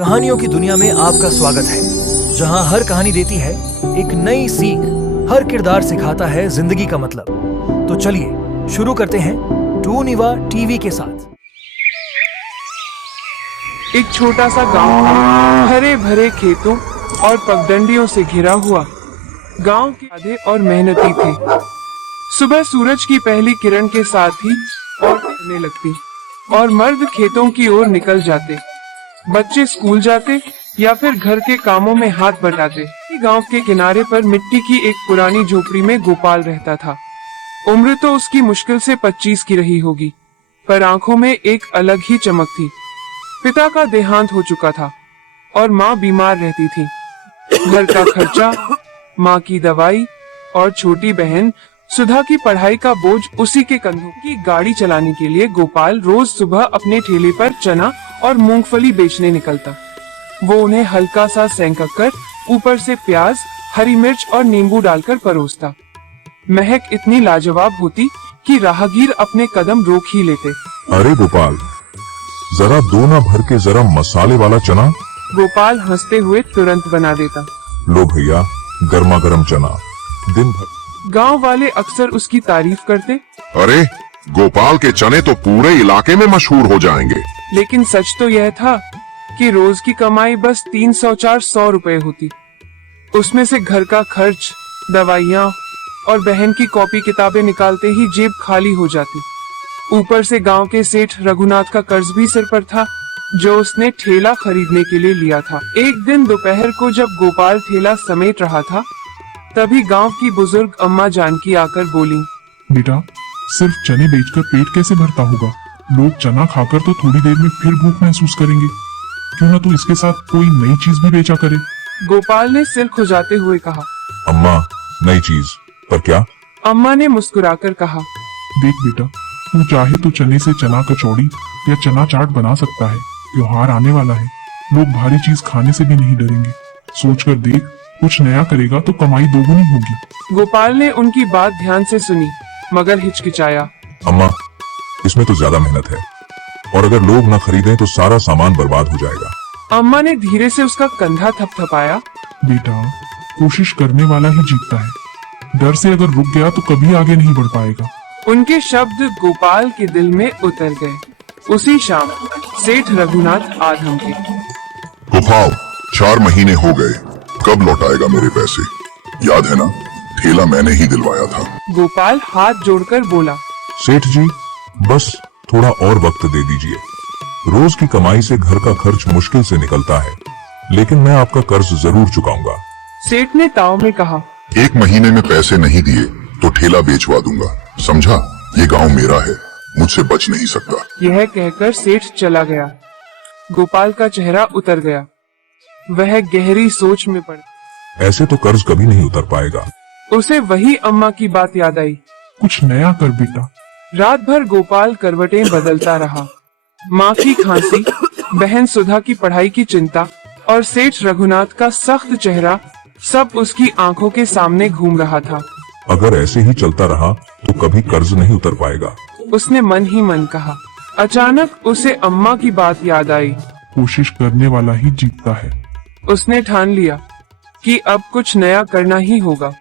कहानियों की दुनिया में आपका स्वागत है, जहां हर कहानी देती है एक नई सीख, हर किरदार सिखाता है जिंदगी का मतलब। तो चलिए शुरू करते हैं टू निवा टीवी के साथ। एक छोटा सा गांव था, हरे भरे खेतों और पगडंडियों से घिरा हुआ। गांव के आधे और मेहनती थे। सुबह सूरज की पहली किरण के साथ ही औरतें उठने लगती और मर्द खेतों की ओर निकल जाते। बच्चे स्कूल जाते या फिर घर के कामों में हाथ बटाते। गांव के किनारे पर मिट्टी की एक पुरानी झोपड़ी में गोपाल रहता था। उम्र तो उसकी मुश्किल से 25 की रही होगी, पर आंखों में एक अलग ही चमक थी। पिता का देहांत हो चुका था और माँ बीमार रहती थी। घर का खर्चा, माँ की दवाई और छोटी बहन सुधा की पढ़ाई का बोझ उसी के कंधों की। गाड़ी चलाने के लिए गोपाल रोज सुबह अपने ठेले पर चना और मूंगफली बेचने निकलता। वो उन्हें हल्का सा सेंक कर ऊपर से प्याज, हरी मिर्च और नींबू डालकर परोसता। महक इतनी लाजवाब होती कि राहगीर अपने कदम रोक ही लेते। अरे गोपाल, जरा दो ना भर के जरा मसाले वाला चना। गोपाल हंसते हुए तुरंत बना देता। लो भैया, गर्मा गर्म चना। दिन भर गांव वाले अक्सर उसकी तारीफ करते, अरे गोपाल के चने तो पूरे इलाके में मशहूर हो जाएंगे। लेकिन सच तो यह था कि रोज की कमाई बस 300-400 रुपए होती। उसमें से घर का खर्च, दवाइयाँ और बहन की कॉपी किताबें निकालते ही जेब खाली हो जाती। ऊपर से गांव के सेठ रघुनाथ का कर्ज भी सिर पर था, जो उसने ठेला खरीदने के लिए लिया था। एक दिन दोपहर को जब गोपाल ठेला समेट रहा था, तभी गांव की बुजुर्ग अम्मा जानकी आकर बोली, बेटा, सिर्फ चने बेचकर पेट कैसे भरता होगा? लोग चना खाकर तो थोड़ी देर में फिर भूख महसूस करेंगे। क्यों ना तू इसके साथ कोई नई चीज भी बेचा करे? गोपाल ने सिर खुजाते हुए कहा। अम्मा, नई चीज? पर क्या? अम्मा ने मुस्कुराकर कहा, देख बेटा, तू चाहे तो चने से चना कचौड़ी या चना चाट बना सकता है। त्योहार आने वाला है, लोग भारी चीज खाने से भी नहीं डरेंगे। सोच कर देख, कुछ नया करेगा तो कमाई दोगुनी होगी। गोपाल ने उनकी बात ध्यान से सुनी, मगर हिचकिचाया। अम्मा, इसमें तो ज्यादा मेहनत है, और अगर लोग न खरीदें तो सारा सामान बर्बाद हो जाएगा। अम्मा ने धीरे से उसका कंधा थपथपाया। बेटा, कोशिश करने वाला ही जीतता है। डर से अगर रुक गया तो कभी आगे नहीं बढ़ पाएगा। उनके शब्द गोपाल के दिल में उतर गए। उसी शाम सेठ रघुनाथ आधम के। गोपाल, 4 महीने हो गए, कब लौटाएगा मेरे पैसे? याद है ना, ठेला मैंने ही दिलवाया था। गोपाल हाथ जोड़कर बोला, सेठ जी, बस थोड़ा और वक्त दे दीजिए। रोज की कमाई से घर का खर्च मुश्किल से निकलता है, लेकिन मैं आपका कर्ज जरूर चुकाऊंगा। सेठ ने ताव में कहा, 1 महीने में पैसे नहीं दिए तो ठेला बेचवा दूंगा, समझा? ये गांव मेरा है, मुझसे बच नहीं सकता। यह कहकर सेठ चला गया। गोपाल का चेहरा उतर गया। वह गहरी सोच में पड़। ऐसे तो कर्ज कभी नहीं उतर पाएगा। उसे वही अम्मा की बात याद आई। कुछ नया कर बेटा। रात भर गोपाल करवटें बदलता रहा। माँ की खांसी, बहन सुधा की पढ़ाई की चिंता और सेठ रघुनाथ का सख्त चेहरा, सब उसकी आंखों के सामने घूम रहा था। अगर ऐसे ही चलता रहा तो कभी कर्ज नहीं उतर पाएगा, उसने मन ही मन कहा। अचानक उसे अम्मा की बात याद आई। कोशिश करने वाला ही जीतता है। उसने ठान लिया कि अब कुछ नया करना ही होगा।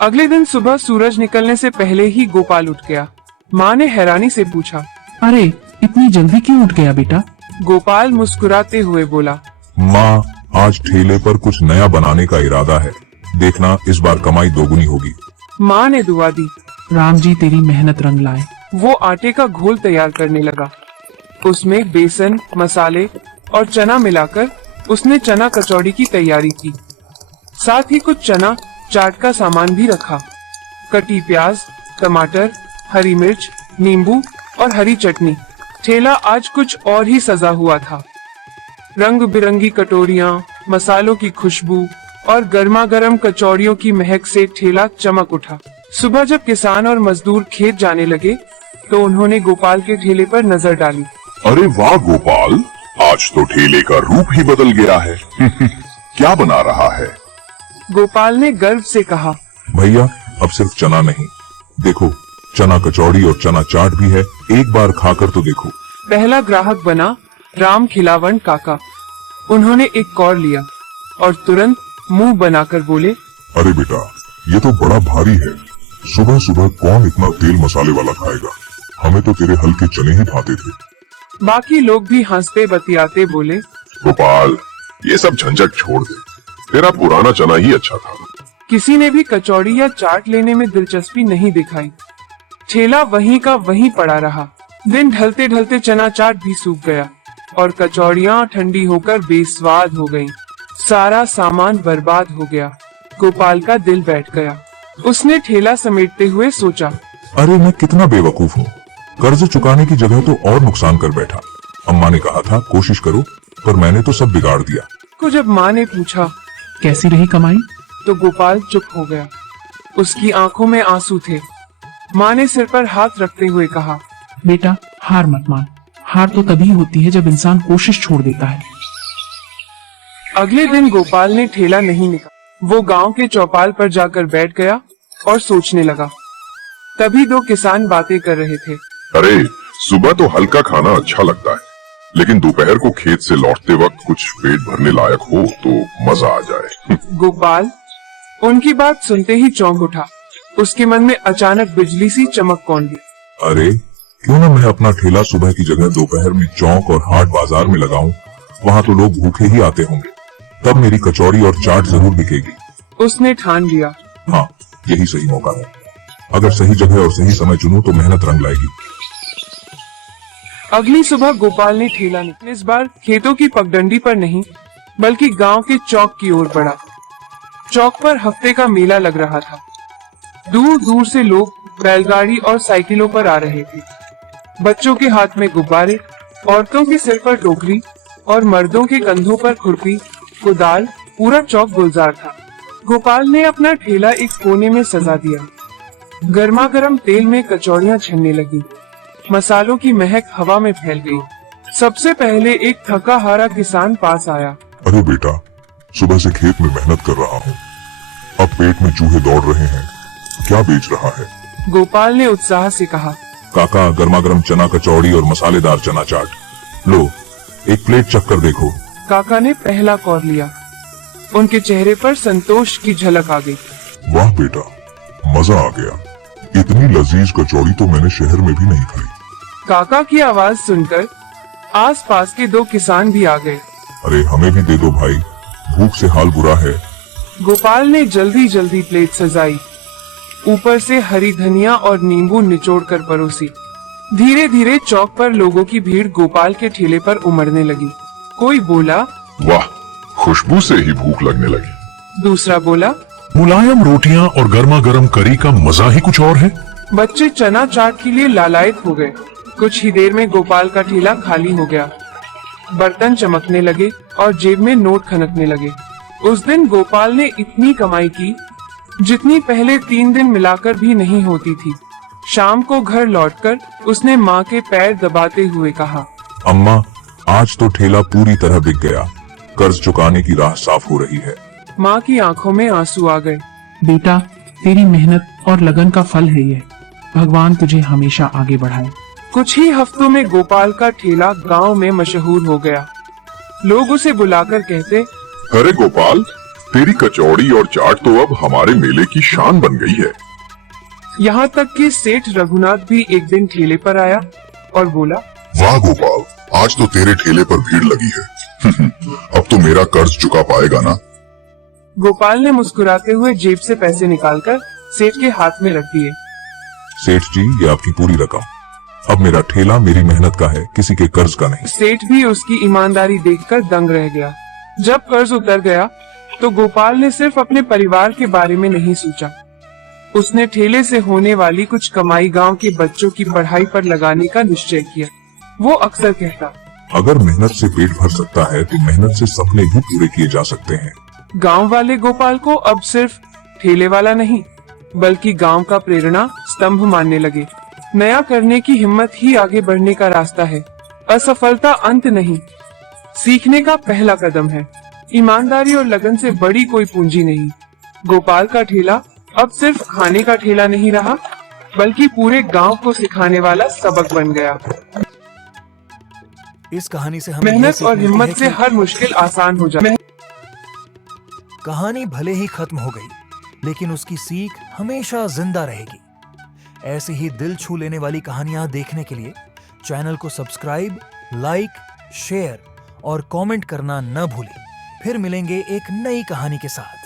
अगले दिन सुबह सूरज निकलने से पहले ही गोपाल उठ गया। माँ ने हैरानी से पूछा, अरे इतनी जल्दी क्यों उठ गया बेटा? गोपाल मुस्कुराते हुए बोला, माँ, आज ठेले पर कुछ नया बनाने का इरादा है। देखना, इस बार कमाई दोगुनी होगी। माँ ने दुआ दी। राम जी तेरी मेहनत रंग लाए। वो आटे का घोल तैयार करने लगा। उसमें बेसन, मसाले और चना मिलाकर उसने चना कचौड़ी की तैयारी की। साथ ही कुछ चना चाट का सामान भी रखा। कटी प्याज, टमाटर, हरी मिर्च, नींबू और हरी चटनी। ठेला आज कुछ और ही सजा हुआ था। रंग बिरंगी कटोरियां, मसालों की खुशबू और गर्मा गर्म कचौड़ियों की महक से ठेला चमक उठा। सुबह जब किसान और मजदूर खेत जाने लगे, तो उन्होंने गोपाल के ठेले पर नजर डाली। अरे वाह गोपाल, आज तो ठेले का रूप ही बदल गया है। क्या बना रहा है? गोपाल ने गर्व से कहा, भैया, अब सिर्फ चना नहीं, देखो, चना कचौड़ी और चना चाट भी है। एक बार खाकर तो देखो। पहला ग्राहक बना राम खिलावन काका। उन्होंने एक कौर लिया और तुरंत मुंह बनाकर बोले, अरे बेटा, ये तो बड़ा भारी है। सुबह सुबह कौन इतना तेल मसाले वाला खाएगा? हमें तो तेरे हल्के चने ही भाते थे। बाकी लोग भी हंसते बतियाते बोले, गोपाल, ये सब झंझट छोड़ दे, तेरा पुराना चना ही अच्छा था। किसी ने भी कचौड़ी या चाट लेने में दिलचस्पी नहीं दिखाई। ठेला वहीं का वहीं पड़ा रहा। दिन ढलते ढलते चना चाट भी सूख गया और कचौड़ियाँ ठंडी होकर बेस्वाद हो गईं। सारा सामान बर्बाद हो गया। गोपाल का दिल बैठ गया। उसने ठेला समेटते हुए सोचा, अरे मैं कितना बेवकूफ हूँ। कर्ज चुकाने की जगह तो और नुकसान कर बैठा। अम्मा ने कहा था कोशिश करो, पर मैंने तो सब बिगाड़ दिया। को जब माँ ने पूछा कैसी रही कमाई? तो गोपाल चुप हो गया। उसकी आंखों में आंसू थे। माँ ने सिर पर हाथ रखते हुए कहा, बेटा, हार मत मान। हार तो तभी होती है जब इंसान कोशिश छोड़ देता है। अगले दिन गोपाल ने ठेला नहीं निकाला। वो गांव के चौपाल पर जाकर बैठ गया और सोचने लगा। तभी दो किसान बातें कर रहे थे। अरे, सुबह तो हल्का खाना अच्छा लगता है, लेकिन दोपहर को खेत से लौटते वक्त कुछ पेट भरने लायक हो तो मजा आ जाए। गोपाल उनकी बात सुनते ही चौंक उठा। उसके मन में अचानक बिजली सी चमक कौन दी। अरे क्यों ना मैं अपना ठेला सुबह की जगह दोपहर में चौक और हाट बाजार में लगाऊं। वहाँ तो लोग भूखे ही आते होंगे। तब मेरी कचौड़ी और चाट जरूर बिकेगी। उसने ठान लिया। हाँ, यही सही मौका है। अगर सही जगह और सही समय चुनूं तो मेहनत रंग लाएगी। अगली सुबह गोपाल ने ठेला निकाला। इस बार खेतों की पगडंडी पर नहीं, बल्कि गांव के चौक की ओर बढ़ा। चौक पर हफ्ते का मेला लग रहा था। दूर दूर से लोग बैलगाड़ी और साइकिलों पर आ रहे थे। बच्चों के हाथ में गुब्बारे, औरतों के सिर पर टोकरी और मर्दों के कंधों पर खुरपी, कुदाल। पूरा चौक गुलजार था। गोपाल ने अपना ठेला एक कोने में सजा दिया। गर्मा गर्म तेल में कचौड़ियाँ छनने लगी। मसालों की महक हवा में फैल गई। सबसे पहले एक थका हारा किसान पास आया। अरे बेटा, सुबह से खेत में मेहनत कर रहा हूँ। अब पेट में चूहे दौड़ रहे हैं। क्या बेच रहा है? गोपाल ने उत्साह से कहा, काका, गर्मा गर्म चना कचौड़ी और मसालेदार चना चाट। लो, एक प्लेट चक्कर देखो। काका ने पहला कौर लिया। उनके चेहरे पर संतोष की झलक आ गई। वाह बेटा, मजा आ गया। इतनी लजीज कचौड़ी तो मैंने शहर में भी नहीं खाई। काका की आवाज सुनकर आसपास के दो किसान भी आ गए। अरे हमें भी दे दो भाई, भूख से हाल बुरा है। गोपाल ने जल्दी जल्दी प्लेट सजाई। ऊपर से हरी धनिया और नींबू निचोड़कर परोसी। धीरे धीरे चौक पर लोगों की भीड़ गोपाल के ठेले पर उमड़ने लगी। कोई बोला, वाह, खुशबू से ही भूख लगने लगी। दूसरा बोला, मुलायम रोटियां और गर्मा गर्म करी का मजा ही कुछ और है। बच्चे चना चाट के लिए लालायित हो गए। कुछ ही देर में गोपाल का ठेला खाली हो गया। बर्तन चमकने लगे और जेब में नोट खनकने लगे। उस दिन गोपाल ने इतनी कमाई की जितनी पहले 3 दिन मिलाकर भी नहीं होती थी। शाम को घर लौटकर उसने माँ के पैर दबाते हुए कहा, अम्मा, आज तो ठेला पूरी तरह बिक गया। कर्ज चुकाने की राह साफ हो रही है। माँ की आंखों में आंसू आ गए। बेटा, तेरी मेहनत और लगन का फल है ये। भगवान तुझे हमेशा आगे बढ़ाए। कुछ ही हफ्तों में गोपाल का ठेला गांव में मशहूर हो गया। लोग उसे बुलाकर कहते, अरे गोपाल, तेरी कचौड़ी और चाट तो अब हमारे मेले की शान बन गई है। यहाँ तक कि सेठ रघुनाथ भी एक दिन ठेले पर आया और बोला, वाह गोपाल, आज तो तेरे ठेले पर भीड़ लगी है। अब तो मेरा कर्ज चुका पाएगा ना? गोपाल ने मुस्कुराते हुए जेब से पैसे निकालकर सेठ के हाथ में रख दिए। सेठ जी, ये आपकी पूरी रकम। अब मेरा ठेला मेरी मेहनत का है, किसी के कर्ज का नहीं। सेठ भी उसकी ईमानदारी देखकर दंग रह गया। जब कर्ज उतर गया तो गोपाल ने सिर्फ अपने परिवार के बारे में नहीं सोचा। उसने ठेले से होने वाली कुछ कमाई गांव के बच्चों की पढ़ाई पर लगाने का निश्चय किया। वो अक्सर कहता, अगर मेहनत से पेट भर सकता है तो मेहनत से सपने भी पूरे किए जा सकते हैं। गांव वाले गोपाल को अब सिर्फ ठेले वाला नहीं, बल्कि गांव का प्रेरणा स्तंभ मानने लगे। नया करने की हिम्मत ही आगे बढ़ने का रास्ता है। असफलता अंत नहीं, सीखने का पहला कदम है। ईमानदारी और लगन से बड़ी कोई पूंजी नहीं। गोपाल का ठेला अब सिर्फ खाने का ठेला नहीं रहा, बल्कि पूरे गांव को सिखाने वाला सबक बन गया। इस कहानी से हमें यह मेहनत सीख और मिलती हिम्मत है से कि हर मुश्किल आसान हो जाए। कहानी भले ही खत्म हो गई, लेकिन उसकी सीख हमेशा जिंदा रहेगी। ऐसी ही दिल छू लेने वाली कहानियां देखने के लिए चैनल को सब्सक्राइब, लाइक, शेयर और कमेंट करना न भूलें। फिर मिलेंगे एक नई कहानी के साथ।